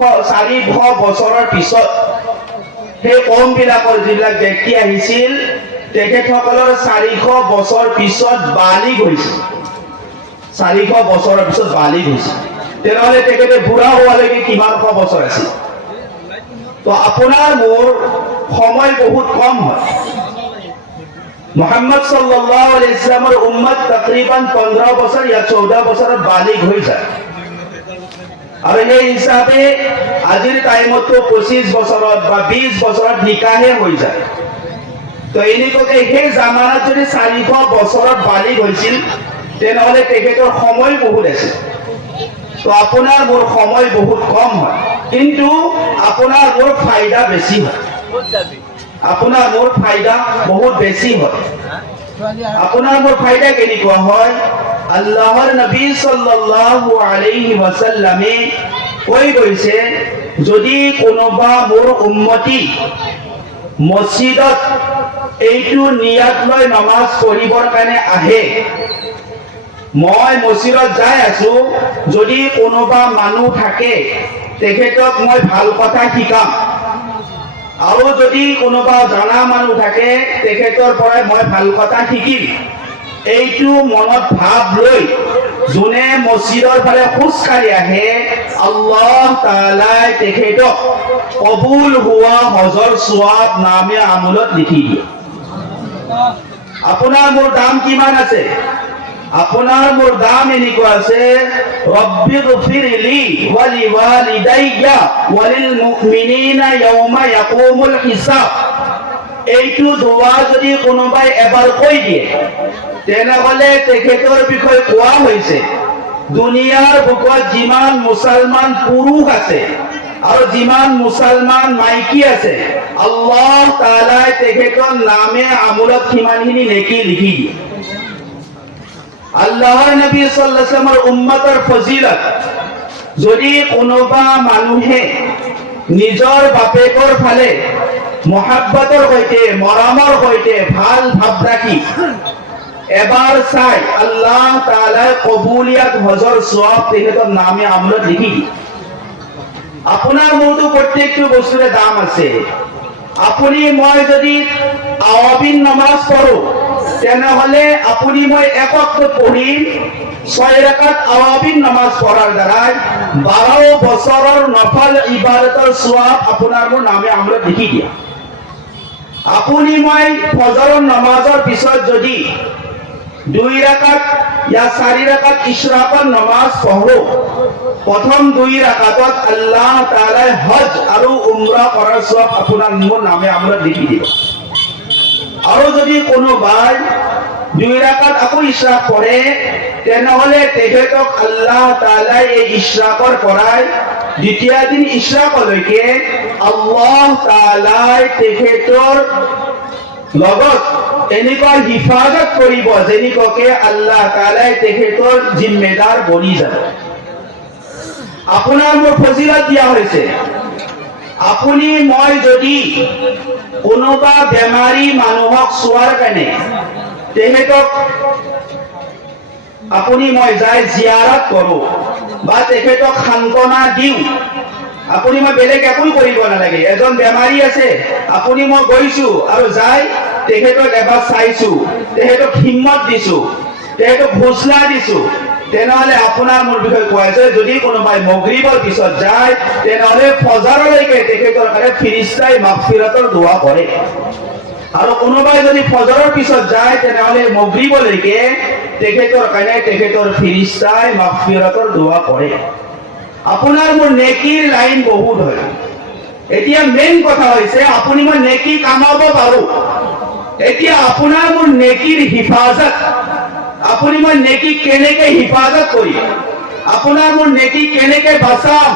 400 বছৰৰ পিছত সেই কমবিলাকৰ যিবিলাক ব্যক্তি আহিছিল তেখেতসকলৰ 400 বছৰ পিছত বালিগ হৈছিল 400 বছৰৰ পিছত বালিগ হৈছিল তেনেহ'লে তেখেতে বুঢ়া হোৱালৈকে কিমান শ বছৰ আছিল তো আপোনাৰ মোৰ সময় বহুত কম হয় মুহাম্মদ সাল্লাল্লাহু আলাইহি ওয়াসাল্লামৰ উম্মত তকৰিবান 15 বছৰ या 14 বছৰত বালিগ হৈ যায় আৰু এই হিচাপে আজিৰ টাইমত 25 বছৰত বা 20 বছৰত নিকাহে হৈ যায় তো এনেকৈ সেই জামানাত যদি 400 বছৰত বালিগ হৈছিল তেনেহ'লে তেখেতৰ সময় বহুত আছিল তো আপোনাৰ মোৰ সময় বহুত কম হয় কিন্তু আপোনাৰ মোৰ ফায়দা বেছি হয় আপোনাৰ মোৰ ফায়দা বহুত বেছি হয় আপোনাৰ মোৰ ফায়দা কেনেকুৱা হয় আল্লাহৰ নবী সাল্লাল্লাহু আলাইহি ওয়াসাল্লামে কৈ গৈছে যদি কোনোবা মোৰ উম্মতি মসজিদত এইটো নিয়ত লৈ নামাজ পঢ়িবৰ কাৰণে আহে মই মসজিদত যাই আছো যদি কোনোবা মানুহ থাকে তেখেতক মই ভাল কথা শিকাম আৰু যদি কোনোবা জানা মানুহ থাকে তেখেতৰ পৰা মই ভাল কথা শিকিম এইটো মনত ভাব লৈ যোনে মসজিদৰ ফালে খোজকাঢ়ি আহে আল্লাহ তাআলাই তেখেতক কবুল হোৱা হজৰ সওয়াব নামে আমলত লিখি দিয়ে আপোনাৰ মোৰ দাম কিমান আছে আপোনাৰ মোৰ দাম এনেকুৱা আছে ৰব্বি গফিৰলি ওয়ালি ওয়ালিদাইয়া ওয়ালিল মুমিনিনা ইয়াউমা ইয়াকুমুল হিসাব এইটো দোয়া যদি কোনোবাই এবাৰ কৈ দিয়ে তেনেহ'লে তেখেতৰ বিষয়ে কোৱা হৈছে দুনিয়াৰ বুকত যিমান মুছলমান পুৰুষ আছে আৰু যিমান মুছলমান মাইকী আছে আল্লাহ তাআলাই তেখেতৰ নামে আমলত কিমানখিনি নেকি লিখি দিয়ে আল্লাহৰ নবী সাল্লাল্লাহু আলাইহি ওয়াসাল্লামৰ উম্মতৰ ফজিলত যদি কোনোবা মানুহে নিজৰ বাপেকৰ ফালে মহব্বতৰ সৈতে মৰমৰ সৈতে ভাল ভাব ৰাখি এবাৰ চাই আল্লাহ তাআলাই কবুলিয়াত হজৰ সওয়াব তেখেতৰ নামে আমলত লিখি দিয়ে আপোনাৰ মোৰতো প্ৰত্যেকটো বস্তুৰে দাম আছে আপুনি মই যদি আৱাবিন নামাজ পঢ়ো তেনেহ'লে আপুনি মই এক ওয়াক্ত পঢ়িম 6 রাকাত আৱাবিন নামাজ পঢ়াৰ দ্বাৰা 12 বছৰৰ নফল ইবাদতৰ সওয়াব আপোনাৰ মোৰ নামে আমলত লিখি দিয়ে আপুনি মই ফজৰৰ নামাজৰ পিছত যদি 2 ৰাকাত या 4 ৰাকাত ইশৰাকৰ নামাজ পঢ়ো প্ৰথম 2 ৰাকাতত আল্লাহ তাআলাই হজ আৰু উমৰা কৰাৰ সওয়াব আপোনাৰ মোৰ নামে আমলত লিখি দিব আৰু যদি কোনোবাই 2 ৰাকাত আকৌ ইশৰাক পঢ়ে তেনেহ'লে তেখেতক আল্লাহ তাআলাই এই ইশৰাকৰ পৰাই দ্বিতীয় দিন ইশৰাকলৈকে আল্লাহ তাআলাই তেখেতৰ লগত এনেকুৱা হিফাজত কৰিব যেনেকৈ আল্লাহ তাআলাই তেখেতৰ জিম্মেদাৰ বনি যাব আপোনাৰ মোৰ ফজিলত দিয়া হৈছে আপুনি মই যদি কোনোবা বেমাৰী মানুহক চোৱাৰ কাৰণে তেখেতক আপুনি মই যাই জিয়াৰত কৰো বা তেখেতক সান্তনা দিও আপুনি মই বেলেগ একো কৰিব নালাগে এজন বেমাৰী আছে আপুনি মই গৈছো আৰু যাই তেখেতক এবাৰ চাইছো তেখেতক হিম্মত দিছো তেখেতক ঘোষণা দিছো তেনেহ'লে আপোনাৰ মোৰ বিষয়ে কোৱা হৈছে যদি কোনোবাই মাগৰিবৰ পিছত যায় তেনেহ'লে ফজৰলৈকে তেখেতৰ কাৰণে ফিৰিস্তাই মাগফিৰাতৰ দোৱা কৰে আৰু কোনোবাই যদি ফজৰৰ পিছত যায় তেনেহ'লে মাগৰিবলৈকে তেখেতৰ কাৰণে তেখেতৰ ফিৰিস্তাই মাগফিৰাতৰ দোৱা কৰে আপোনাৰ মোৰ নেকিৰ লাইন বহুত হয় এতিয়া মেইন কথা হৈছে আপুনি মই নেকি কামাব পাৰো এতিয়া আপোনাৰ মোৰ নেকিৰ হিফাজত আপুনি মই নেকি কেনেকৈ হিফাজত কৰিম আপোনাৰ মোৰ নেকি কেনেকৈ বাচাম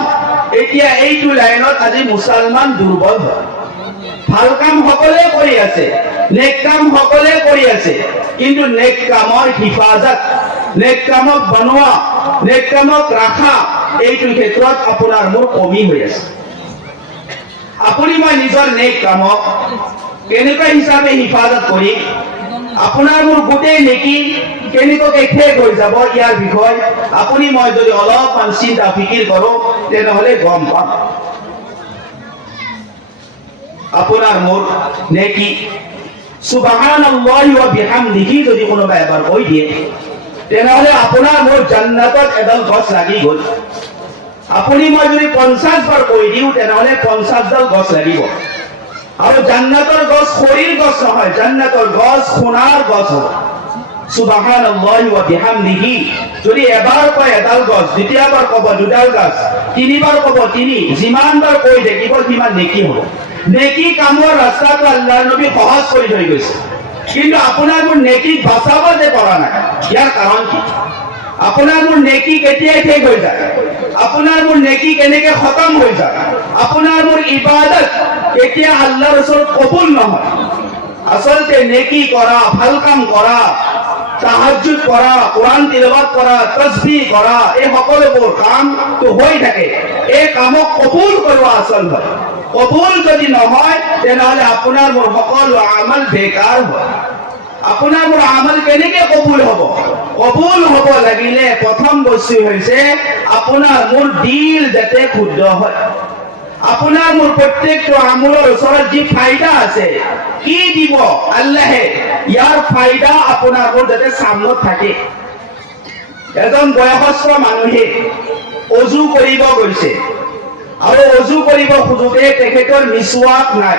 এতিয়া এইটো লাইনত আজি মুছলমান দুৰ্বল হয় ভাল কাম সকলোৱে কৰি আছে নেক কাম সকলোৱে কৰি আছে কিন্তু নেক কামৰ হিফাজত নেক কামক বনোৱা নেক কামক ৰাখা এইটো ক্ষেত্ৰত আপোনাৰ মোৰ কমি হৈ আছে আপুনি মই নিজৰ নেক কামক কেনেকৈ হিচাপে হিফাজত কৰি আপোনাৰ মোৰ গোটেই নেকি কেনেকৈ শেষ হৈ যাব ইয়াৰ বিষয় আপুনি মই যদি অলপমান চিন্তা ফিকিৰ কৰোঁ তেনেহ'লে গম পাম। আপোনাৰ মোৰ নেকি সুবহানাল্লাহি ওয়া বিহামদিহি যদি কোনোবা এবাৰ কৈ দিয়ে তেনেহ'লে আপোনাৰ মোৰ জান্নাতত এডাল গছ লাগি গ'ল। আপুনি মই যদি 50 বাৰ কৈ দিওঁ তেনেহ'লে 50 ডাল গছ লাগিব। আৰু জান্নাতৰ গছ খৰিৰ গছ নহয়, জান্নাতৰ গছ সোণাৰ গছ হ'ব। সুবহানাল্লাহি ওয়া বিহামদিহি যদি এবাৰ কয় এডাল গছ, দ্বিতীয়বাৰ ক'ব দুডাল গছ, তিনিবাৰ ক'ব তিনি, যিমানবাৰ কৈ থাকিব সিমান নেকি হ'ব। নেকি কামৰ ৰাস্তাটো আল্লাহৰ নবী সহজ কৰি থৈ গৈছে, কিন্তু আপোনাৰ মোৰ নেকি বাচাব যে পৰা নাই, ইয়াৰ কাৰণ কি? আপোনাৰ মোৰ নেকি কেতিয়াই শেষ হৈ যায়? আপোনাৰ মোৰ নেকি কেনেকে খতম হৈ যায়? আপোনাৰ মোৰ ইবাদত কেতিয়া আল্লাহৰ ওচৰত কবুল নহয়? আচলতে নেকি কৰা, ভাল কাম কৰা, তাহাজ্জুদ কৰা, কোৰআন তিলাওয়াত কৰা, তাসবিহ কৰা, এই সকলোবোৰ কামটো হৈ থাকে। এই কামক কবুল কৰোৱা আচল হয়। কবুল যদি নহয় তেনেহ'লে আপোনাৰ মোৰ সকলো আমাল বেকাৰ হয়। আপোনাৰ মোৰ আমাল কেনেকে কবুল হ'ব? কবুল হ'ব লাগিলে প্ৰথম বস্তু হৈছে আপোনাৰ মোৰ দিল যাতে শুদ্ধ হয়। আপোনাৰ মোৰ প্ৰত্যেকটো আমলৰ ওচৰত যি ফাইদা আছে, কি দিব আল্লাহে, ইয়াৰ ফাইদা আপোনাৰ মোৰ যাতে সামনত থাকে। এজন বয়সস্থ মানুহে অজু কৰিব গৈছে আৰু অজু কৰিব খোজোতে তেখেতৰ মিছৱাক নাই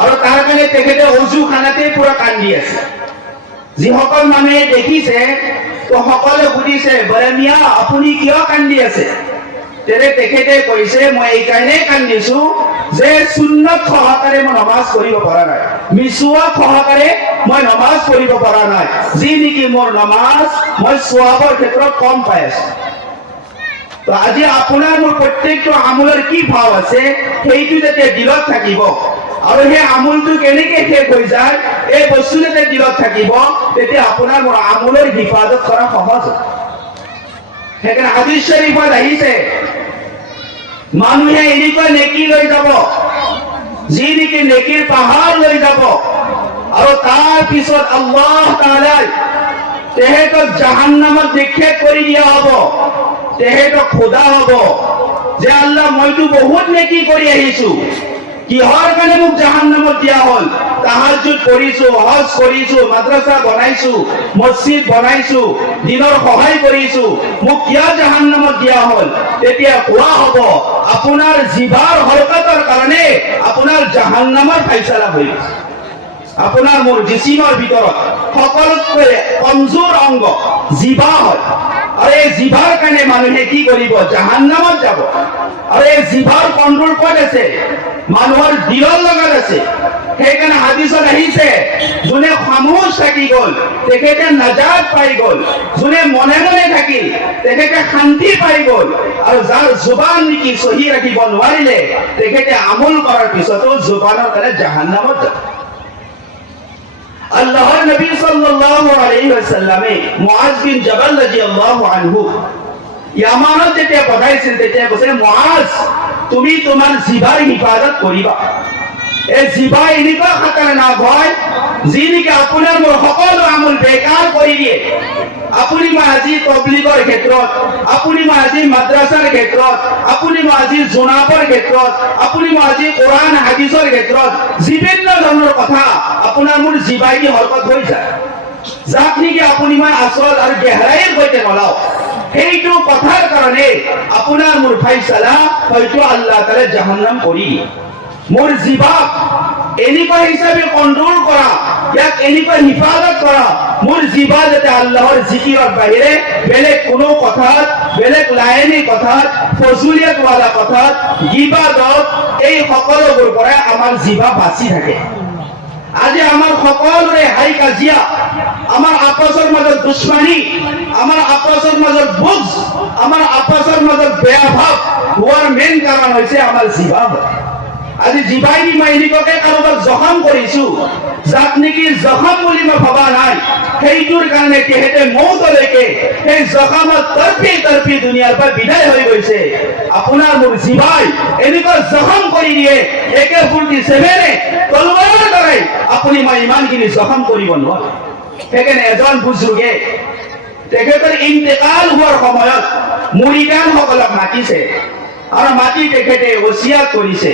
আৰু তাৰ কাৰণে তেখেতে অজু খানাতে পুৰা কান্দি আছে। যিসকল মানুহে দেখিছে তো সকলে সুধিছে, বৰে মিয়া আপুনি কিয় কান্দি আছে? তেখেতে কৈছে, মই এই কাৰণে কান্দিছো যে সুন্নত সহকাৰে মই নমাজ পঢ়িব পৰা নাই, মিছৱাক সহকাৰে মই নমাজ পঢ়িব পৰা নাই, যি নেকি মোৰ নমাজ মই সওয়াবৰ ক্ষেত্ৰত কম পাই আছো। তো আজি আপোনাৰ মোৰ প্ৰত্যেকটো আমলৰ কি ভাৱ আছে সেইটো যেতিয়া দিলত থাকিব আৰু সেই আমলটো কেনেকে শেষ হৈ যায় এই বস্তু যেতিয়া দিলত থাকিব তেতিয়া আপোনাৰ মোৰ আমলৰ হিফাজত কৰা সহজ। সেইকাৰণে হাদিছ শৰীফত আহিছে, মানুহে এনেকুৱা নেকি লৈ যাব যি নেকি নেকিৰ পাহাৰ লৈ যাব আৰু তাৰ পিছত আল্লাহ তাআলাই তেহেতক জাহান্নামত নিক্ষেপ কৰি দিয়া হ'ব। তেহেতক খোদা হ'ব যে আল্লাহ মইতো বহুত নেকি কৰি আহিছো, কিহৰ কাৰণে মোক জাহান্নামত দিয়া হ'ল? তাহাজ্জুদ কৰিছো, হজ কৰিছো, মাদ্ৰাসা বনাইছো, মছজিদ বনাইছো, দিনৰ সহায় কৰিছো, মোক কিয় জাহান্নামত দিয়া হ'ল? তেতিয়া কোৱা হ'ব আপোনাৰ জিভাৰ হৰকতৰ কাৰণে আপোনাৰ জাহান্নামৰ ফাইছলা হৈ গৈছে। আপোনাৰ মোৰ জিসিমৰ ভিতৰত সকলোতকৈ কমজোৰ অংগ জিভা হয় আৰু এই জিভাৰ কাৰণে মানুহে কি কৰিব? জাহান্নামত যাব। আৰু এই জিভাৰ কণ্ট্ৰল ক'ত আছে? মানুহৰ দিলৰ লগত আছে। সেইকাৰণে হাদিছত আহিছে, যোনে খামোশ থাকি গ'ল তেখেতে নাজাত পাই গ'ল, যোনে মনে মনে থাকিল তেখেতে শান্তি পাই গ'ল, আৰু যাৰ জুবান নেকি সহি ৰাখিব নোৱাৰিলে তেখেতে আমল কৰাৰ পিছতো জুবানৰ কাৰণে জাহান্নামত যাব। আল্লাহৰ নবী সাল্লাল্লাহু আলাইহি ওয়াসাল্লামে মুআজ বিন জাবাল ৰাদিয়াল্লাহু আনহু ইয়ামানত যেতিয়া পঠাইছিল তেতিয়া কৈছে, মুআজ তুমি তোমাৰ জিভাৰ হিফাজত কৰিবা। এই জিভা এনেকুৱা খাতাৰনাক হয় যি নেকি আপোনাৰ মোৰ সকলো আমল বেকাৰ কৰি দিয়ে। আপুনি মই আজি তবলিগৰ ক্ষেত্ৰত, আপুনি মই আজি মাদ্ৰাছাৰ ক্ষেত্ৰত, আপুনি মই আজি জোনাবৰ ক্ষেত্ৰত, আপুনি মই আজি কোৰআন হাদিছৰ ক্ষেত্ৰত বিভিন্ন ধৰণৰ কথা আপোনাৰ মোৰ জিভাই দি হৰকত হৈ যায়, যাক নেকি আপুনি মই আচল আৰু গেহৰাইৰ সৈতে নলাও। সেইটো কথাৰ কাৰণে আপোনাৰ মোৰ ফাইছলা হয়তো আল্লাহ তাআলা জাহান্নাম কৰি দিয়ে। মোৰ জিভাক এনেকুৱা হিচাপে কন্ট্ৰোল কৰা, ইয়াক এনেকুৱা হিফাজত কৰা, মোৰ জিভা যাতে আল্লাহৰ জিকিৰৰ বাহিৰে বেলেগ কোনো কথাত, বেলেগ লাইনী কথাত, ফজুলিয়াতৱালা কথাত, গিবাদত, এই সকলোবোৰ পৰা আমাৰ জিভা বাচি থাকে। আজি আমাৰ সকলোৰে হাই কাজিয়া, আমাৰ আপসৰ মাজত দুশ্মনী, আমাৰ আপসৰ মাজত বুজ, আমাৰ আপসৰ মাজত বেয়া ভাৱ হোৱাৰ মেইন কাৰণ হৈছে আমাৰ জিভা। আজি জিভাই দি মই এনেকুৱাকে কাৰোবাক জখম কৰিছো যাক নেকি জখম বুলি মই ভবা নাই, সেইটোৰ কাৰণে তেহেঁতে মৌতলৈকে সেই জখমত তৰ্পি তৰ্পি দুনিয়াৰ পৰা বিদায় হৈ গৈছে। আপোনাৰ মোৰ জিভাই এনেকুৱা জখম কৰি দিয়ে, একে ফুলটি চেভেনে তলৱাৰৰ দ্বাৰা পৰাই আপুনি মই ইমানখিনি জখম কৰিব নোৱাৰো। সেইকাৰণে এজন বুজুৰ্গে তেখেতৰ ইন্তেকাল হোৱাৰ সময়ত মুৰিদানসকলক মাতিছে আৰু মাতি তেখেতে ওচিয়াত কৰিছে,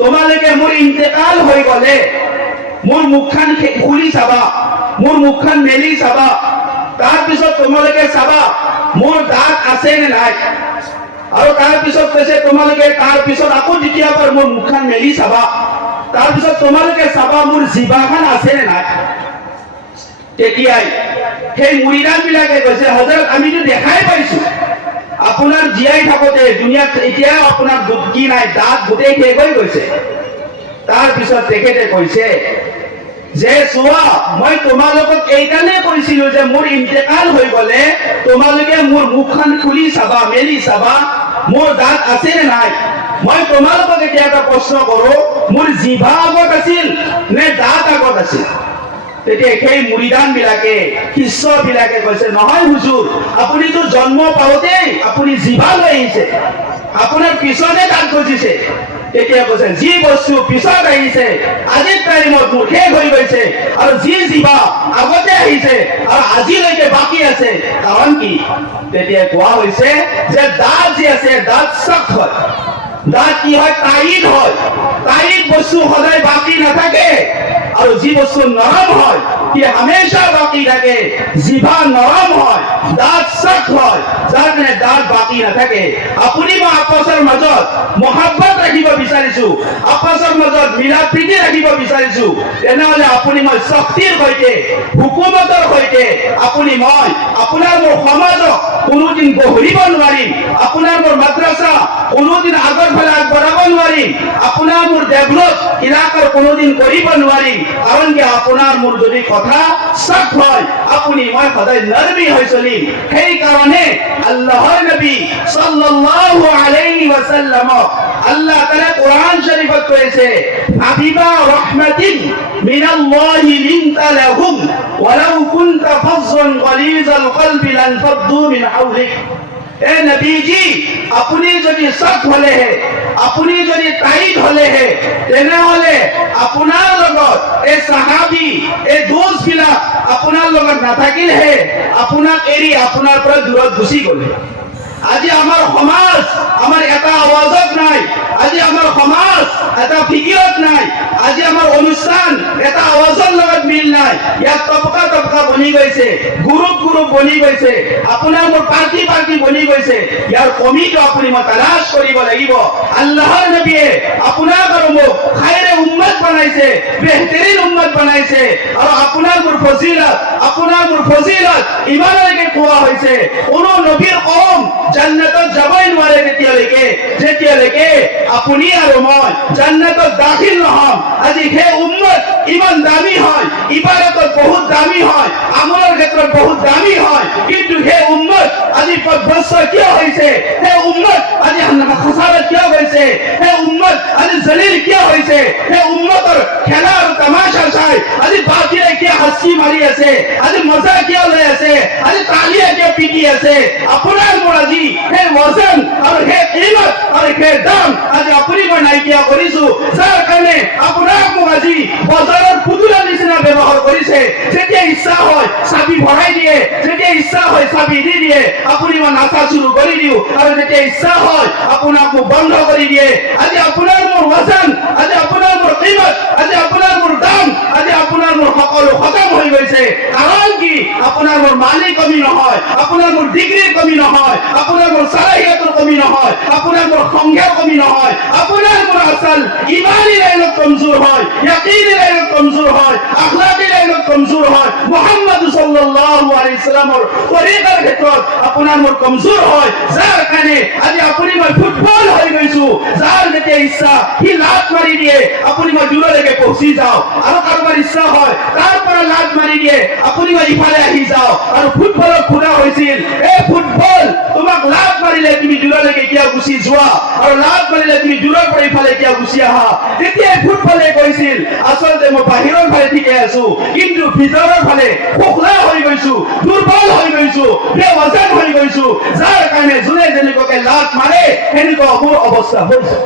তোমালোকে মোৰ ইন্তেকাল হৈ গ'লে মোৰ মুখখন খুলি চাবা, মোৰ মুখখন মেলি চাবা, তাৰপিছত তোমালোকে চাবা মোৰ দাঁত আছে নে নাই। আৰু তাৰপিছত কৈছে তোমালোকে তাৰপিছত আকৌ দ্বিতীয়বাৰ মোৰ মুখখন মেলি চাবা, তাৰপিছত তোমালোকে চাবা মোৰ জিভাখন আছে নে নাই। তেতিয়াই সেই মুৰিদান বিলাকে কৈছে, হযৰত আমিতো দেখাই পাইছো আপোনাৰ জীয়াই থাকোতে দুনিয়াত এতিয়াও আপোনাৰ কি নাই, দাঁত গোটেই শেষ হৈ গৈছে। তাৰপিছত তেখেতে কৈছে যে চোৱা, মই তোমালোকক এইকাৰণে কৈছিলো যে মোৰ ইন্তেকাল হৈ গ'লে তোমালোকে মোৰ মুখখন খুলি চাবা, মেলি চাবা মোৰ দাঁত আছে নে নাই। মই তোমালোকক এতিয়া এটা প্ৰশ্ন কৰো, মোৰ জিভা আগত আছিল নে দাঁত আগত আছিল। তেতিয়া সেই মুৰিদান বিলাকে, শিষ্য বিলাকে কৈছে, নহয় হুজুৰ, আপুনিতো জন্ম পাওঁতেই আপুনি জিভা লৈ আহিছে, আপোনাৰ পিছতে দাঁত গজিছে। তেতিয়া কৈছে যি বস্তু পিছত আহিছে আজিৰ টাইমত মোৰ শেষ হৈ গৈছে, আৰু যি জিভা আগতে আহিছে আৰু আজিলৈকে বাকী আছে, কাৰণ কি? তেতিয়া কোৱা হৈছে যে দাঁত যি আছে দাঁত চক হয়, দাঁত কি হয়, টাইট হয়। টাইট বস্তু সদায় বাকী নাথাকে, আৰু যি বস্তু নৰম হয় সি হামেশা বাকী থাকে। জিভা নৰম হয়, দাঁত চক হয়, যাৰ কাৰণে দাঁত বাকী নাথাকে। আপুনি মই আপসৰ মাজত মহাব্বত ৰাখিব বিচাৰিছো, আপসৰ মাজত মিলা প্ৰীতি ৰাখিব বিচাৰিছো, তেনেহলে আপুনি মই শক্তিৰ সৈতে, হুকুমতৰ সৈতে আপুনি মই আপোনাৰ মোৰ সমাজক কোনোদিন গঢ়িব নোৱাৰিম, আপোনাৰ মোৰ মাদ্ৰাছা কোনোদিন আগৰ ফালে আগবঢ়াব নোৱাৰিম, আপোনাৰ মোৰ ডেভেলপ ইলাকাৰ কোনোদিন কৰিব নোৱাৰিম। কাৰণ কি আপোনাৰ মোৰ যদি কথা সৎ হয়, আপুনি মই সদায় নৰমি হৈ চলিম। সেইকাৰণে আল্লাহৰ নবী সাল্লাল্লাহু আলাইহি ওয়াসাল্লাম আল্লাহ তাআলা কোরআন শরীফত কৈছে, হাবিবা রাহমাতিন মিনাল্লাহি লিনতা লাহুম ওয়ালাউ কুনতা ফাযযান গালিযাল কলবি লানফাদ্দু মিন হাওলিক। এ নবীজি, আপুনি যদি সৎ হলেহে, আপুনি যদি টাইট হলেহে, তেনেহলে আপোনাৰ লগত এই সাহাবী, এই দোষ বিলাক আপোনাৰ লগত নাথাকিলেহে, আপোনাক এৰি আপোনাৰ পৰা দূৰত গুচি গ'লে। আজি আমাৰ সমাজ আমাৰ এটা আৱাজত নাই, আজি আমাৰ সমাজ এটা ফিকিৰত নাই, আজি আমাৰ অনুষ্ঠান এটা আৱাজৰ লগত মিল নাই। ইয়াত তবকা তবকা বনি গৈছে, গ্ৰুপ গ্ৰুপ বনি গৈছে, আপোনাৰ মোৰ পাৰ্টি পাৰ্টি বনি গৈছে। ইয়াৰ কমিটো আপুনি মই তালাশ কৰিব লাগিব। আল্লাহৰ নবীয়ে আপোনাক আৰু মোক খাইৰে উম্মত বনাইছে, বেহতৰীন উম্মত বনাইছে, আৰু আপোনাৰ মোৰ ফজিলত, আপোনাৰ মোৰ ফজিলত ইমানলৈকে কোৱা হৈছে, কোনো নবীৰ কওম জান্নাতত যাবই নোৱাৰে যেতিয়ালৈকে আপুনি আৰু মই জান্নাতত দাখিল নহম। আজি সেই উম্মত ইমান দামী হয়, ইবাদতত বহুত দামী হয়, আমলৰ ক্ষেত্ৰত বহুত দামী হয়, কিন্তু সেই উম্মত আজি পদভস্ত কিয় হৈছে? সেই উম্মত আজি খসাৰত কিয় গৈছে? সেই উম্মত আজি জলিল কিয় হৈছে? সেই উম্মতৰ খেলা আৰু তামাশা চাই আজি বাকিৰে কিয় হাঁচি মাৰি আছে? আজি মজা কিয় লৈ আছে? আজি তালিয়া কিয় পিটি আছে? আপোনাৰ মোৰ আজি সেই ওজন আৰু সেই কিমত আৰু সেই দাম আজি আপুনি মই নাইকিয়া কৰিছো, যাৰ কাৰণে আপোনাক মোক আজি বজাৰৰ পুতুলাৰ নিচিনা ব্যৱহাৰ কৰিছে। যেতিয়া ইচ্ছা হয় চাবি ভৰাই দিয়ে, যেতিয়া ইচ্ছা হয় চাবি দি দিয়ে, আপুনি মই নাচা চুৰু কৰি দিওঁ, আৰু যেতিয়া ইচ্ছা হয় আপোনাক মোক বন্ধ কৰি দিয়ে। আজি আপোনাৰ মোৰ ওজন, আজি আপোনাৰ মোৰ কিমত, আজি আপোনাৰ মোৰ দাম, আজি আপোনাৰ মোৰ সকলো খতম হৈ গৈছে। কাৰণ কি? আপোনাৰ মোৰ মালি কমি নহয়, আপোনাৰ মোৰ ডিগ্ৰীৰ কমি নহয়, আপোনাৰ মোৰ সালাহিয়তৰ কমি নহয়, আপোনাৰ মোৰ সংজ্ঞাৰ কমি নহয়, আপোনাৰ মোৰ আচল ইমানি লাইনত কমজোৰ হয়, ইয়াকিনি লাইনত কমজোৰ হয়, আখলাকি লাইনত কমজোৰ হয়, মুহাম্মদ সাল্লাল্লাহু আলাইহি ওয়াসাল্লামৰ তৰিকাৰ ক্ষেত্ৰত আপোনাৰ মোৰ কমজোৰ হয়, যাৰ কাৰণে আজি আপুনি মই ফুটবল হৈ গৈছো, যাৰ যেতিয়া ইচ্ছা সি লাত মাৰি দিয়ে, আপুনি মই দূৰলৈকে পहुঁচি যাওঁ, আৰু কাৰোবাৰ ইচ্ছা হয় তাৰ পৰা লাত মাৰি দিয়ে, আপুনি মই ইফালে আহি যাওঁ। আৰু ফুটবলত খুদা হৈছিল, এই ফুটবল তোমাক লাত মাৰিলে তুমি দূৰলৈকে কিয় গুচি যোৱা, আৰু লাত মাৰিলে তুমি দূৰৰ পৰা ইফালে কিয় গুচি আহা? তেতিয়াই ফুটবলে কৈছিল, আচলতে মই বাহিৰৰ ফালে ঠিকে আছো, কিন্তু ভিতৰৰ ফালে খোখলা হৈ গৈছো, দুৰ্বল হৈ গৈছো, বেওজন হৈ গৈছো, যাৰ কাৰণে যোনে যেনেকুৱাকে লাত মাৰে সেনেকুৱা মোৰ অৱস্থা হৈছে।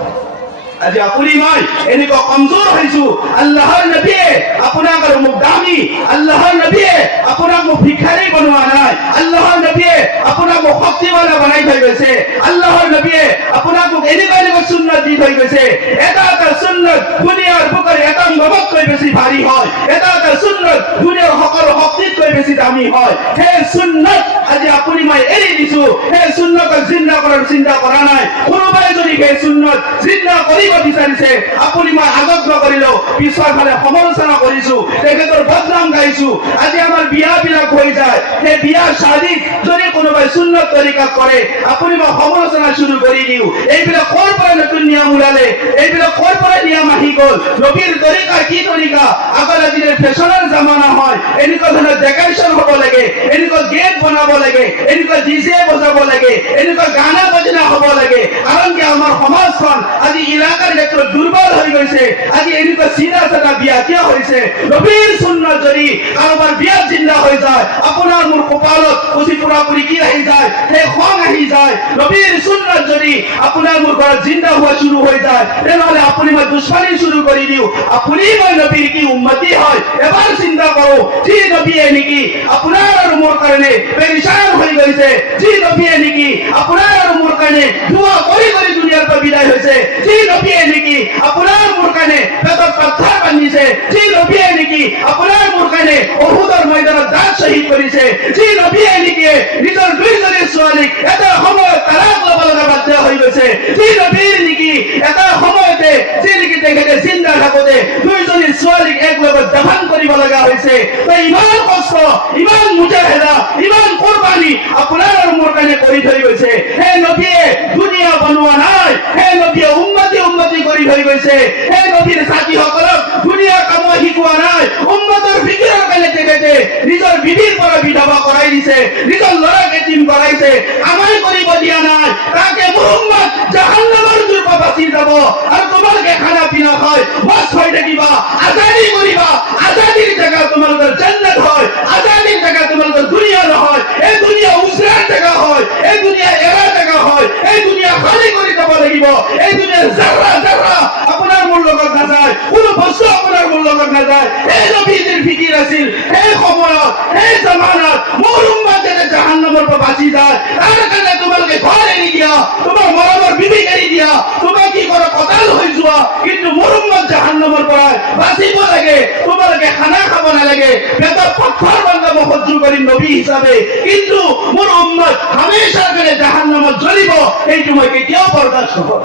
আজি আপুনি মই এনেকুৱা কমজোৰ হৈছো আল্লাহৰ নবীয়ে আপোনাক আৰু মোক দামী আল্লাহৰ নবীয়ে আপোনাক মোক ভিখাৰী বনোৱা নাই আল্লাহৰ নবীয়ে আপোনাক মোক শক্তিৱান বনাই থৈ গৈছে আল্লাহৰ নবীয়ে আপোনাক মোক এনেকুৱা সুন্নত দি থৈ গৈছে এটা সুন্নত দুনিয়াৰ বুকৰ এটা মমতকৈ বেছি ভাৰী হয় এটা সুন্নত দুনিয়াৰ সকলো শক্তিতকৈ বেছি দামী হয় সেই সুন্নত আজি আপুনি মই এৰি দিছো সেই সুন্নতক জিন্দা কৰাৰ চিন্তা কৰা নাই কোনোবাই যদি সেই সুন্নত জিন্দা কৰিব বিচাৰিছে আপুনি মই আগত নকৰিলেও পিছৰ ফালে সমালোচনা কৰিছো তেখেতৰ বদনাম গাইছো আজি আমাৰ বিয়াবিলাক হৈ যায় সেই বিয়া শাদীত যদি কোনোবাই সুন্নত তৰিকা কৰে আপুনি মই সমালোচনা শুৰু কৰি দিও এইবিলাক ক'ৰ পৰা নতুন নিয়ম ওলালে এইবিলাক ক'ৰ পৰা নিয়ম আহি গ'ল নবীৰ তৰিকা কি তৰিকা আগৰ দিনৰ ফেশ্বনৰ জামানা হয় এনেকুৱা ধৰণৰ ডেকৰেশ্যন হ'ব লাগে এনেকুৱা গেট বনাব লাগে এনেকুৱা ডিজে বজাব লাগে এনেকুৱা গানা বজনা হ'ব লাগে কাৰণ কি আমাৰ সমাজখন আজি ইলাকাৰ ক্ষেত্ৰত দুৰ্বল হৈ গৈছে আজি এনেকুৱা চিধা চাধা বিয়া কিয় হৈছে নবীৰ সুন্নত যদি কাৰোবাৰ বিয়া জিন্দা হৈ যায় আপোনাৰ মোৰ কপালত উচি পুৰাপুৰি কি আহি যায় সেই খং আহি যায় নবীৰ সুন্নত যদি আপোনাৰ মোৰ ঘৰত জিন্দা হোৱা শুৰু হৈ যায় তেনেহলে আপুনি মই দুশ্মনী শুৰু কৰি দিও আপুনি মই নবীৰ কি উম্মতি হয় এবাৰ চিন্তা কৰো যি নবীয়ে নেকি আপোনাৰ আৰু মোৰ কাৰণে পেৰিশান হৈ গৈছে যি নবীয়ে নেকি আপোনাৰ আৰু মোৰ কাৰণে দুয়া কৰি কৰি দুনিয়াৰ পৰা বিদায় হৈছে যি নবীয়ে নেকি আপোনাৰ মোৰ কাৰণে পেটত পাথৰ বান্ধিছে যি নবীয়ে নেকি আপোনাৰ মোৰ কাৰণে উহুদৰ ময়দানত দাঁত শ্বহীদ কৰিছে যি নবীয়ে নেকি নিজৰ দুইজনী ছোৱালীক এটা সময়ত তালাক ল'ব লগা বাধ্য হৈ গৈছে যি নবীৰ নেকি এটা সময়তে যি নেকি তেখেতে জিন্দা থাকোতে দুইজনী ছোৱালীক এক লগত দাফন কৰিব লগা হৈছে ইমান কষ্ট ইমান মুজাহিদা ইমান কোৰবানী আপোনাৰ আৰু মোৰ কাৰণে কৰি থৈ গৈছে হে নবীয়ে দুনিয়া বনোৱা নাই হে নবীয়ে উম্মতি কৰি থৈ গৈছে হে নবীৰ সাথীসকলক দুনিয়া কাম শিকোৱা নাই উম্মতৰ ফিকিৰৰ কাৰণে তেখেতে নিজৰ বিবিৰ পৰা বিধৱা কৰাই দিছে নিজৰ ল'ৰাক এতিম কৰাইছে আমাই কৰিব দিয়া নাই তাকে মুহাম্মদ জাহান্নামৰ জুইৰ পৰা বাচি যাব আৰু তোমালোকে খানা পিনা খাই মস্ত হৈ থাকিবা আজাদী কৰিবা আজাদীৰ জাগা তোমালোকৰ জান্নাত হয় আজাদীৰ জাগা তোমালোকৰ দুনিয়া নহয় এই দুনিয়া উজৰাৰ জাগা হয় এই দুনিয়া এৰা জাগা হয় এই দুনিয়া খালী কৰি যাব লাগিব এই দুনিয়াৰ জাৰা জাৰা আপোনাৰ মোৰ লগত নাযায় কোনো বস্তু আপোনাৰ মোৰ লগত নাযায় এই নবীজিৰ ফিকিৰ আছিল এই সময়ত এই জামানাত মোৰ উম্মত যাতে জাহান্নামৰ পৰা বাচি যায় তাৰ কাৰণে তোমালোকে ঘৰ এৰি দিয়া তোমাৰ মৰমৰ বিবিক এৰি দিয়া তোমাক কি কৰা কতাল হৈ যোৱা কিন্তু মোৰ উম্মত জাহান্নামৰ পৰা বাচিব লাগে তোমালোকে খানা খাব নালাগে পেটত পাথৰ বান্ধা মই সহ্য কৰিম নবী হিচাপে কিন্তু মোৰ উম্মত হামেশাৰ কাৰণে জাহান্নামত জ্বলিব এইটো মই কেতিয়াও বৰদাস্ত নকৰোঁ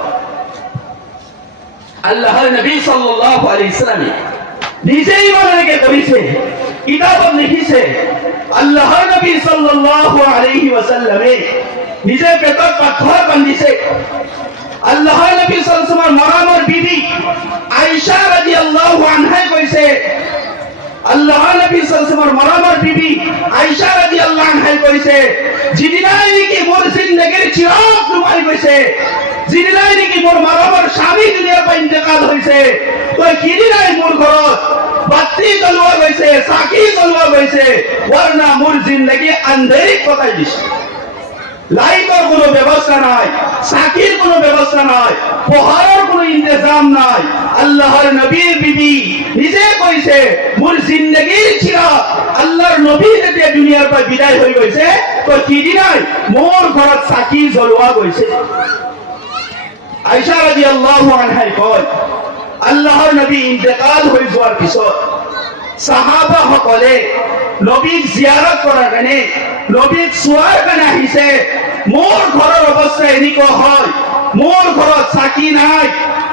আল্লাহৰ নবী সাল্লাল্লাহু আলাইহি ওয়াসাল্লাম নিজেই মানে কৰিছে কিতাবত লিখিছে আল্লাহৰ নবী সাল্লাল্লাহু আলাইহি ওয়াসাল্লামে নিজে পেটত পাথৰ বান্ধিছে আল্লাহৰ নবী সাল্লাল্লাহু আলাইহি ওয়াসাল্লামৰ মৰমৰ বিবি আয়েশা ৰাদিয়াল্লাহু আনহা কৈছে আল্লাহৰ নবী সাল্লাল্লাহু আলাইহি ওয়াসাল্লামৰ মৰমৰ বিবি আয়েশা ৰাদিয়াল্লাহু আনহা কৈছে যিদিনাই নেকি মোৰ জিন্দগীৰ চিৰাগ নুমাই গৈছে যিদিনাই নেকি মোৰ মৰমৰ স্বামী দুনিয়াৰ পৰা ইন্তেকাল হৈছে তই কিদিনাই মোৰ ঘৰত বাতি জ্বলোৱা গৈছে চাকি জ্বলোৱা গৈছে ৱৰ্ণা মোৰ জিন্দগী আন্ধেৰিত কটাই দিছে লাইটৰ কোনো ব্যৱস্থা নাই চাকিৰ কোনো ব্যৱস্থা নাই পোহৰৰ কোনো ইন্তজাম নাই আল্লাহৰ নবীৰ বিবি নিজে কৈছে মোৰ জিন্দগীৰ চিৰাগ আল্লাহৰ নবী যেতিয়া দুনিয়াৰ পৰা বিদায় হৈ গৈছে তো কিদিনাই মোৰ ঘৰত চাকি জ্বলোৱা গৈছে আয়েশা ৰাদিয়াল্লাহু আনহা কয় আল্লাহৰ নবী ইন্তেকাল হৈ যোৱাৰ পিছত সাহাবা সকলে নবীক জিয়াৰত কৰাৰ কাৰণে নবীক চোৱাৰ কাৰণে আহিছে মোৰ ঘৰৰ অৱস্থা এনেকুৱা হয় মোৰ ঘৰত চাকি নাই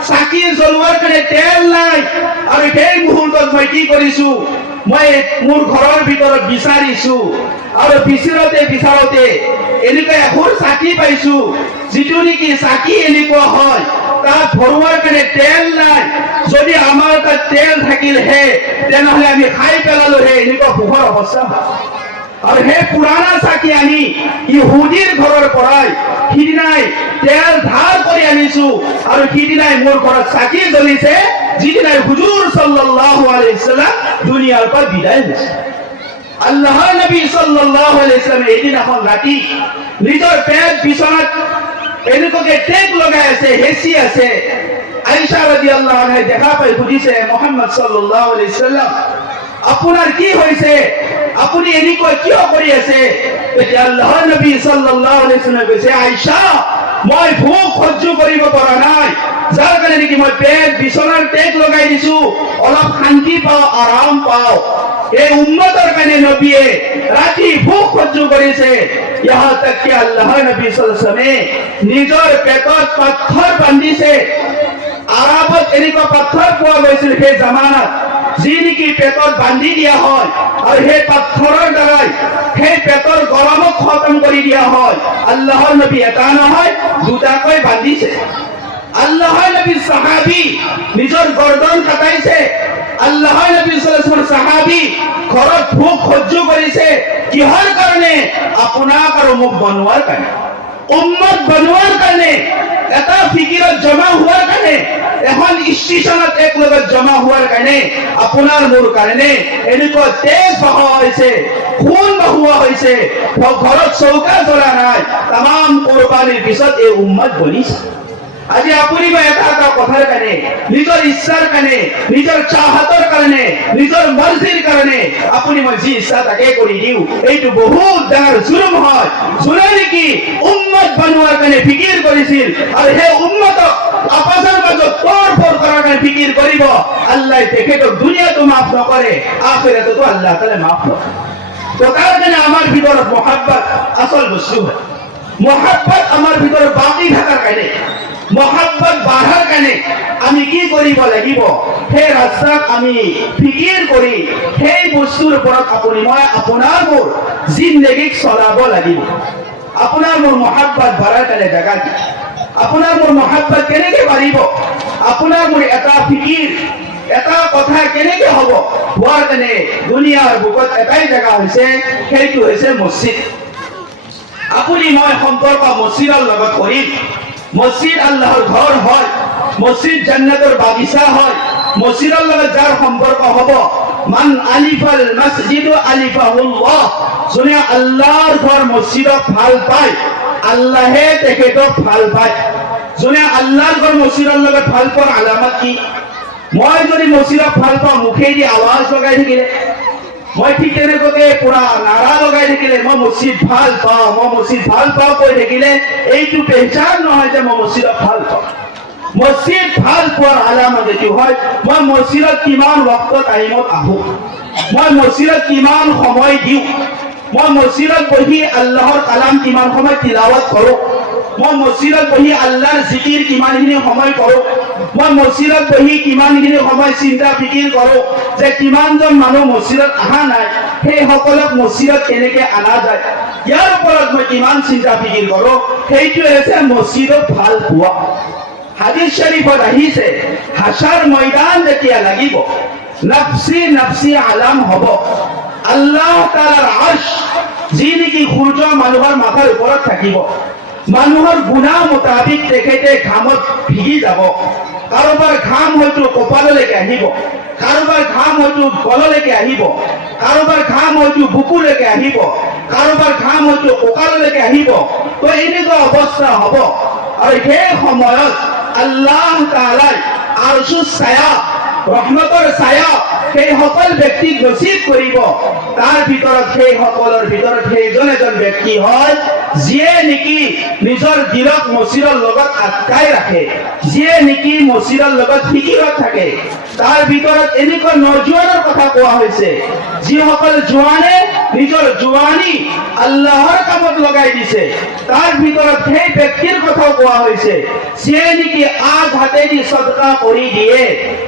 চাকি জ্বলোৱাৰ কাৰণে তেল নাই আৰু সেই মুহূৰ্তত মই কি কৰিছো মই মোৰ ঘৰৰ ভিতৰত বিচাৰিছো আৰু বিচাৰতে এনেকুৱা এখন চাকি পাইছো যিটো নেকি চাকি এনেকুৱা হয় তাত ভৰোৱাৰ কাৰণে তেল নাই যদি আমাৰ তাত তেল থাকিলহে তেনেহলে আমি খাই পেলালোহে এনেকুৱা সুখৰ অৱস্থা আৰু সেই পুৰাণা চাকি আনি ইহুদীৰ ঘৰৰ পৰাই সিদিনাই তেল ধাৰ কৰি আনিছো আৰু সিদিনাই মোৰ ঘৰত চাকি জ্বলিছে যিদিনাই হুজুৰ সাল্লাল্লাহু আলাইহি ওয়াসাল্লাম দুনিয়াৰ পৰা বিদায় হৈছে আল্লাহৰ নবী সাল্লাল্লাহু আলাইহি ওয়াসাল্লাম এদিন এখন ৰাতি নিজৰ পেট বিছনাত এনেকুৱাকে টেক লগাই আছে হেঁচি আছে আয়েশা ৰাদিয়াল্লাহু আনহা দেখা পাই সুধিছে মুহাম্মদ সাল্লাল্লাহু আলাইহি সাল্লাম আপোনাৰ কি হৈছে আপুনি এনেকৈ কিয় কৰি আছে তেতিয়া আল্লাহৰ নবী সাল্লাল্লাহু আলাইহি সাল্লাম কৈছে আয়েশা মই ভোক সহ্য কৰিব পৰা নাই যাৰ কাৰণে নেকি মই পেট বিছনাৰ টেক লগাই দিছো অলপ শান্তি পাওঁ আৰাম পাওঁ এই উম্মতৰ কাৰণে নবীয়ে ৰাতি ভোক সহ্য কৰিছে यहाँ तक कि अल्लाह नबी सल्लल्लाहु अलैहि वसल्लम নিজৰ পেটত পাথৰ বান্ধিছে আৰবত এনেকুৱা পাথৰ পোৱা গৈছিল সেই জামানাত যি নেকি পেটত বান্ধি দিয়া হয় আৰু সেই পাথৰৰ দ্বাৰাই সেই পেটৰ গৰমক খতম কৰি দিয়া হয় আল্লাহৰ নবী এটা নহয় দুটাকৈ বান্ধিছে আল্লাহৰ নবী সাহাবী নিজৰ গৰ্দন কাটাইছে আল্লাহৰ নবী সাল্লাল্লাহু আলাইহি ওয়াসাল্লাম সাহাবী ঘৰত ভোক সহ্য কৰিছে কিহৰ কাৰণে আপোনাক আৰু মোক বনোৱাৰ কাৰণে উম্মত বনোৱাৰ কাৰণে এটা ফিকিৰত জমা হোৱাৰ কাৰণে এখন ষ্টেচনত এক লগত জমা হোৱাৰ কাৰণে আপোনাৰ মোৰ কাৰণে এনেকুৱা তেজ বহোৱা হৈছে খুন বহোৱা হৈছে ঘৰত চৌকা জ্বলা নাই তামাম কোৰবানীৰ পিছত এই উম্মত বনিছে আজি আপুনি মই এটা কথাৰ কাৰণে নিজৰ ইচ্ছাৰ কাৰণে নিজৰ চাহতৰ কাৰণে নিজৰ মৰ্জিৰ কাৰণে আপুনি মই যি ইচ্ছা তাকে কৰি দিওঁ এইটো বহুত ডাঙৰ জুলুম হয় যোনে নেকি উম্মত বনোৱাৰ কাৰণে ফিকিৰ কৰিছিল আৰু সেই উম্মতক আপসৰ মাজত তৰফৰ কৰাৰ কাৰণে ফিকিৰ কৰিব আল্লাহ তেখেতক দুনিয়াতো মাফ নকৰে আখিৰাততো আল্লাহ তাআলা মাফ নকৰে তো তাৰ কাৰণে আমাৰ ভিতৰত মহব্বত আচল বস্তু হয় মহব্বত আমাৰ ভিতৰত বাকি থাকাৰ কাৰণে মহব্বত বাঢ়াৰ কাৰণে আমি কি কৰিব লাগিব সেই ৰাস্তাত আমি ফিকিৰ কৰি সেই বস্তুৰ ওপৰত আপুনি মই আপোনাৰ মোৰ জিন্দগীক চলাব লাগিব আপোনাৰ মোৰ মহব্বত বাঢ়াৰ কাৰণে জাগা কি আপোনাৰ মোৰ মহব্বত কেনেকৈ বাঢ়িব আপোনাৰ মোৰ এটা ফিকিৰ এটা কথা কেনেকৈ হ'ব হোৱাৰ কাৰণে দুনিয়াৰ বুকত এটাই জাগা হৈছে সেইটো হৈছে মছজিদ আপুনি মই সম্পৰ্ক মছজিদৰ লগত কৰিম মছজিদ আল্লাহৰ ঘৰ হয় মছজিদ জান্নাতৰ বাগিচা হয় মছজিদৰ লগত যাৰ সম্পৰ্ক হ'ব মান আলিফাল মছজিদ আলিফাহুল্লাহ যোনে আল্লাহৰ ঘৰ মছজিদক ভাল পায় আল্লাহে তেখেতক ভাল পায় যোনে আল্লাহৰ ঘৰ মছজিদৰ লগত ভাল পোৱাৰ আলামত কি মই যদি মছজিদক ভাল পাওঁ মুখেদি আৱাজ লগাই থাকিলে মই ঠিক তেনেকৈ পুৰা নাৰা লগাই থাকিলে মই মছজিদ ভাল পাওঁ কৈ থাকিলে এইটো পেহচান নহয় যে মই মছজিদক ভাল পাওঁ মছজিদ ভাল পোৱাৰ আলামত এইটো হয় মই মছজিদত কিমান ওয়াক্ত টাইমত আহো মই মছজিদত কিমান সময় দিওঁ মই মছজিদত বহি আল্লাহৰ কালাম কিমান সময় তিলাৱত কৰোঁ মই মছজিদত বহি আল্লাহৰ জিকিৰ কিমানখিনি সময় কৰোঁ মই মছজিদত বহি কিমানখিনি সময় চিন্তা ফিকিৰ কৰোঁ যে কিমানজন মানুহ মছজিদত অহা নাই সেই সকলক মছজিদত কেনেকৈ অনা যায় ইয়াৰ ওপৰত মই কিমান চিন্তা ফিকিৰ কৰোঁ সেইটোৱে হৈছে মছজিদক ভাল পোৱা হাদিছ শৰীফত আহিছে হাশৰ ময়দান যেতিয়া লাগিব নফসি নফসি আলাম হ'ব আল্লাহ তাআলাৰ আৰশ যি নেকি সূৰ্য মানুহৰ মাথাৰ ওপৰত থাকিব মানুহৰ গুনাহ মুতাবিক তেখেতে ঘামত ভিগি যাব কাৰোবাৰ ঘাম হয়তো কপাললৈকে আহিব কাৰোবাৰ ঘাম হয়তো গললৈকে আহিব কাৰোবাৰ ঘাম হয়তো বুকুলৈকে আহিব কাৰোবাৰ ঘাম হয়তো কঁকাললৈকে আহিব তো এনেকুৱা অৱস্থা হ'ব আৰু সেই সময়ত আল্লাহ তাআলাই আৰশুৰ ছায়া ৰহমতৰ ছায়া সেই সকল ব্যক্তিক নসিব কৰিব তাৰ ভিতৰত সেই সকলৰ ভিতৰত সেইজন এজন ব্যক্তি হয় যিয়ে নেকি নিজৰ দিলক মছজিদৰ লগত আটকাই ৰাখে যিয়ে নেকি মছজিদৰ লগত ফিকিৰত থাকে তাৰ ভিতৰত এনেকুৱা নজোৱানৰ কথা কোৱা হৈছে যিসকল জোৱানে নিজৰ জোৱানী আল্লাহৰ কামত লগাই দিছে তাৰ ভিতৰত সেই ব্যক্তিৰ কথাও কোৱা হৈছে যিয়ে নেকি আগ হাতেদি সদকা কৰি দিয়ে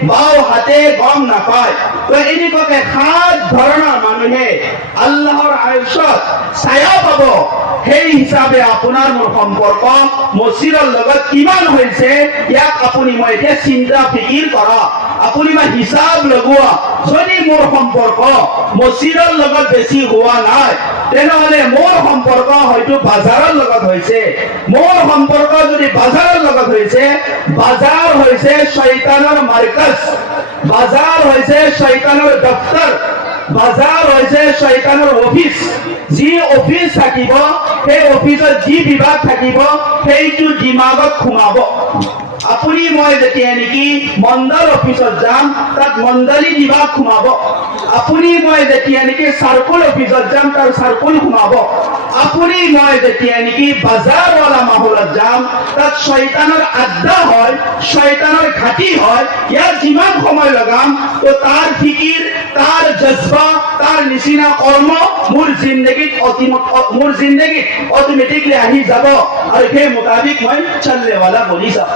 বাও হাতে গম নাপায় তো এনেকুৱাকে সাত ধৰণৰ মানুহে আল্লাহৰ আৰশত ছায়া পাব সেই হিচাপে আপোনাৰ মোৰ সম্পৰ্ক মছজিদৰ লগত কিমান হৈছে ইয়াক আপুনি মই এতিয়া চিন্তা ফিকিৰ কৰা আপুনি মই হিচাপ লগোৱা যদি মোৰ সম্পৰ্ক মছজিদৰ লগত বেছি হোৱা নাই তেনেহলে মোৰ সম্পৰ্ক হয়তো বাজাৰৰ লগত হৈছে মোৰ সম্পৰ্ক যদি বাজাৰৰ লগত হৈছে বাজাৰ হৈছে শয়তানৰ মাৰ্কাজ বাজাৰ হৈছে শয়তানৰ দফতৰ বাজাৰ হৈছে শয়তানৰ অফিস যি অফিস থাকিব সেই অফিসত যি বিভাগ থাকিব সেইটো দিমাগত সোমাব আপুনি মই যেতিয়া নেকি মণ্ডল অফিচত যাম তাত মণ্ডলী বিভাগ সোমাব আপুনি মই যেতিয়া নেকি সার্কুল অফিচত যাম তাৰ সাৰ্কুল সোমাব আপুনি মই যেতিয়া নেকি বাজাৰওয়ালা মাহলত যাম তাত শয়তানৰ আড্ডা হয় শয়তানৰ ঘাটি হয় ইয়াত যিমান সময় লগাম তো তাৰ ফিকিৰ তাৰ জজবা তাৰ নিচিনা কৰ্ম মোৰ জিন্দগীত অটোমেটিকলি আহি যাব আৰু সেই মোতাবিক মই চলনেৱালা বনি যাম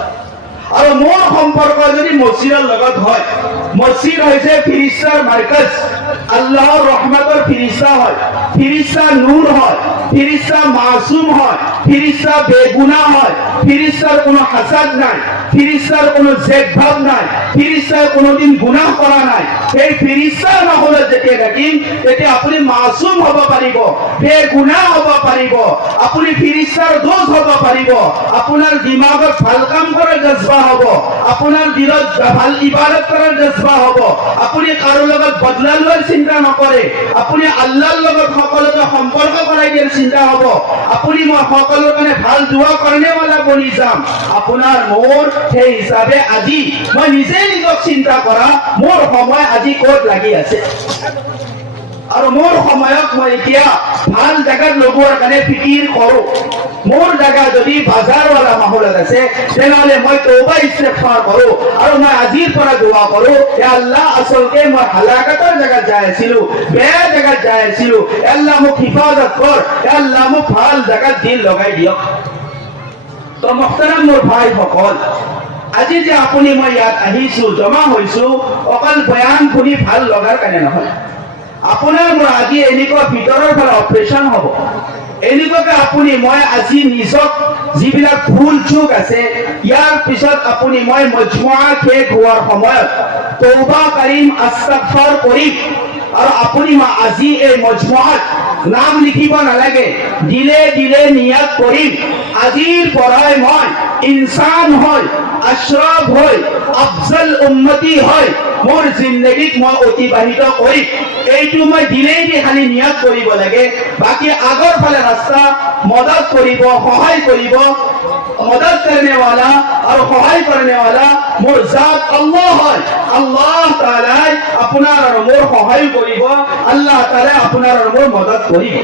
আৰু মোৰ সম্পৰ্ক যদি মছজিদৰ লগত হয় মছজিদ হৈছে ফিৰিষ্টাৰ মাৰ্কাজ আল্লাহৰ ৰহমতৰ ফিৰিষ্টা হয় ফিৰিষ্টা নূৰ হয় ফিরিস্তা মাসুম হয় ফিরিস্তা বেগুনাহ হয় ফিরিস্তার কোনো হাসাদ নাই ফিরিস্তার কোনো জেদভাব নাই ফিরিস্তার কোনোদিন গুনাহ কৰা নাই এই ফিৰিস্তাৰ নহলে যেতিয়া থাকিম তেতিয়া আপুনি মাসুম হ'ব পাৰিব বেগুনাহ হ'ব পাৰিব আপুনি ফিৰিস্তাৰ দোষ হ'ব পাৰিব আপোনাৰ দিমাগত ভাল কাম কৰাৰ জজবা হ'ব আপোনাৰ দিলত ভাল ইবাদত কৰাৰ জজবা হ'ব আপুনি কাৰো লগত বদলা লোৱাৰ চিন্তা নকৰে আপুনি আল্লাহৰ লগত সকলোকে সম্পৰ্ক কৰাই দিয়াৰ চিন্তা হ'ব আপুনি মই সকলোৰ কাৰণে ভাল দোয়া কৰণেৱালা বনি যাম আপোনাৰ মোৰ সেই হিচাপে আজি মই নিজে নিজক চিন্তা কৰা মোৰ সময় আজি ক'ত লাগি আছে আৰু মোৰ সময়ক মই এতিয়া ভাল জায়গাত লগোৱাৰ কাৰণে ফিকিৰ কৰো মোৰ জায়গা যদি বাজাৰৱালা মাহলত আছে তেনেহলে মই তওবা ইস্তিগফাৰ কৰো আৰু মই আজিৰ পৰা দোয়া কৰো হে আল্লাহ আচলতে মই হালাকাতৰ জায়গাত যাই আছিলো বেয়া জায়গাত যাই আছিলো আল্লাহ মোক হিফাজত কৰ হে আল্লাহ মোক ভাল জায়গাত দিল লগাই দিয়ক তো মুহতাৰাম মোৰ ভাই সকল আজি যে আপুনি মই ইয়াত আহিছো জমা হৈছো অকল বয়ান শুনি ভাল লগাৰ কাৰণে নহয় আপোনাৰ মোৰ আজি এনেকুৱা ভিতৰৰ পৰা অপাৰেশ্যন হ'ব এনেকুৱাকে আপুনি মই আজি নিজক যিবিলাক ভুল চুক আছে ইয়াৰ পিছত আপুনি মই মজমুআ শেষ হোৱাৰ সময়ত তওবা কৰিম আস্তাগফাৰ কৰিম আৰু আপুনি আজি এই মজমুআত নাম লিখিব নালাগে দিলে দিলে নিয়াত কৰিম আজিৰ পৰাই মই ইনসান হয় আশৰাফ হয় আফজল উম্মতি হয় মোৰ জিন্দগীত মই অতিবাহিত কৰিম এইটো মই দিলেই দি খালি নিয়াত কৰিব লাগে বাকি আগৰ ফালে ৰাস্তা মদত কৰিব সহায় কৰিব মদত কৰণেৱালা আৰু সহায় কৰণেৱালা মোৰ জাত আল্লাহ হয় আল্লাহ তাআলাই আপোনাৰ আৰু মোৰ সহায় কৰিব আল্লাহ তাআলাই আপোনাৰ আৰু মোৰ মদত কৰিব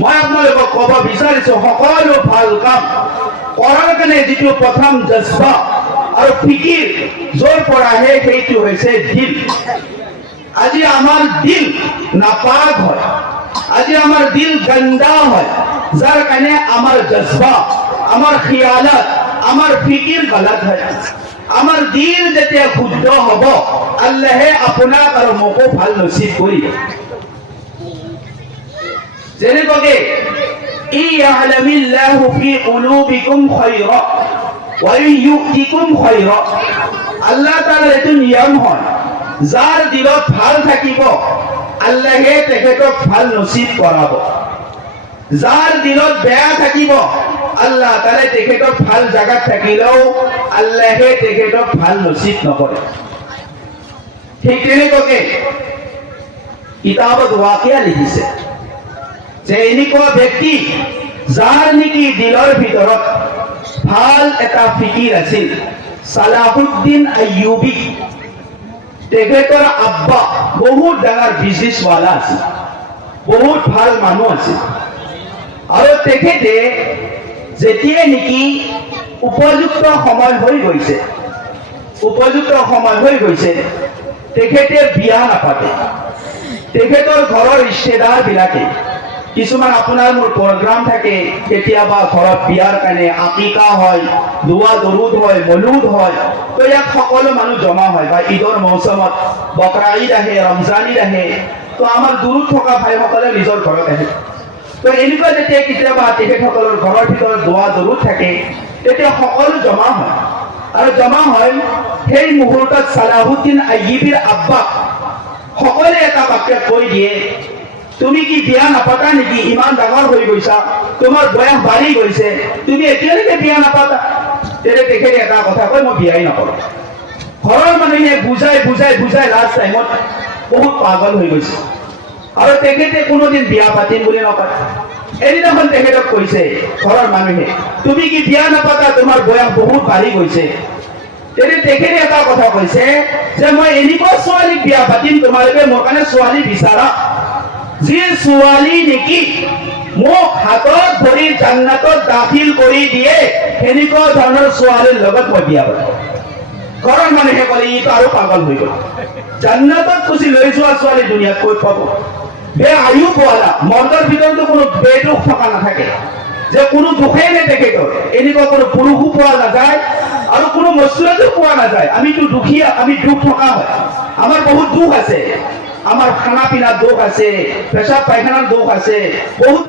মই আপোনালোকক ক'ব বিচাৰিছো সকলো ভাল কাম কৰাৰ কাৰণে যিটো প্ৰথম জজবা আৰু ফিকিৰ য'ৰ পৰা আহে সেইটো হৈছে দিল আজি আমাৰ দিল নাপাক হয় আজি আমাৰ দিল গন্দা হয় যাৰ কাৰণে আমাৰ জজবা আমাৰ খিয়ালত আমাৰ ফিকিৰ গলত হয় আমাৰ দিল যেতিয়া শুদ্ধ হ'ব আল্লাহে আপোনাক আৰু মোকো ভাল নসিব কৰিব যেনেকৈ ইয়ালামিল্লাহু ফি কুলুবিকুম খায়ৰা ওয়া ইউতিকুম খায়ৰা আল্লাহ তাআলাৰ এটো নিয়ম হয় যাৰ দিলত ভাল থাকিব আল্লাহে তেখেতক ভাল নসিব কৰাব যাৰ দিলত বেয়া থাকিব আল্লাহ তাআলাই তেখেতক ভাল জায়গাত থাকিলেও আল্লাহে তেখেতক ভাল নসিব নকৰে ঠিক তেনেকৈ কিতাবত ওয়াকিয়া লিখিছে যে এনেকুৱা ব্যক্তি যাৰ নেকি দিলৰ ভিতৰত ভাল এটা ফিকিৰ আছিল সালাহুদ্দিন আইয়ুবী তেখেতৰ আব্বা বহুত ডাঙৰ বিজনেছৱালা আছিল বহুত ভাল মানুহ আছিল আৰু তেখেতে যেতিয়া নেকি উপযুক্ত সময় হৈ গৈছে তেখেতে বিয়া নাপাতে তেখেতৰ ঘৰৰ ৰিশ্তেদাৰ বিলাকে কিছুমান আপোনাৰ মোৰ প্ৰগ্ৰাম থাকে কেতিয়াবা ঘৰত বিয়াৰ কাৰণে আকিকা হয় দুয়া দৰুদ হয় মলুদ হয় তো ইয়াত সকলো মানুহ জমা হয় বা ঈদৰ মৌসুমত বকৰা ঈদ আহে ৰমজান ঈদ আহে তো আমাৰ দূৰত থকা ভাইসকলে নিজৰ ঘৰত আহে তো এনেকুৱা যেতিয়া কেতিয়াবা তেখেতসকলৰ ঘৰৰ ভিতৰত দুয়া দৰুদ থাকে তেতিয়া সকলো জমা হয় আৰু জমা হয় সেই মুহূৰ্তত সালাহুদ্দিন আইয়ুবীৰ আব্বাক সকলোৱে এটা বাক্য কৈ দিয়ে তুমি কি বিয়া নাপাতা নেকি ইমান ডাঙৰ হৈ গৈছা তোমাৰ বয়স বাঢ়ি গৈছে তুমি এতিয়ালৈকে বিয়া নাপাতা তেনে তেখেতে এটা কথা কয় মই বিয়াই নকৰো ঘৰৰ মানুহে বুজাই লাষ্ট টাইমত বহুত পাগল হৈ গৈছে আৰু তেখেতে কোনোদিন বিয়া পাতিম বুলি নকয় এদিনাখন তেখেতক কৈছে ঘৰৰ মানুহে, তুমি কি বিয়া নাপাতা, তোমাৰ বয়স বহুত বাঢ়ি গৈছে। তেখেতে এটা কথা কৈছে যে মই এনেকুৱা ছোৱালীক বিয়া পাতিম, তোমালোকে মোৰ কাৰণে ছোৱালী বিচাৰা, যি ছোৱালী নেকি মোক হাতত ধৰি জান্নাতত দাখিল কৰি দিয়ে, সেনেকুৱা ধৰণৰ ছোৱালীৰ লগত মই বিয়া পাতিম। ঘৰৰ মানুহে ক'লে ইটো আৰু পাগল হৈ গ'ল, জান্নাতত খুচি লৈ যোৱা ছোৱালী দুনিয়াত ক'ত পাব? বে আয়ু পোৱালা, মৰ্দৰ ভিতৰতো কোনো বেদুখ থকা নাথাকে, যে কোনো দুখেই নাই তেখেতৰ, এনেকুৱা কোনো পুৰুষো পোৱা নাযায় আৰু কোনো মছলাতো পোৱা নাযায়। আমিতো দুখীয়া, আমি দুখ থকা হয়, আমাৰ বহুত দুখ আছে, আমাৰ খানা পিনাৰ দোষ আছে, পেচাব পায়খানাৰ দোষ আছে, বহুত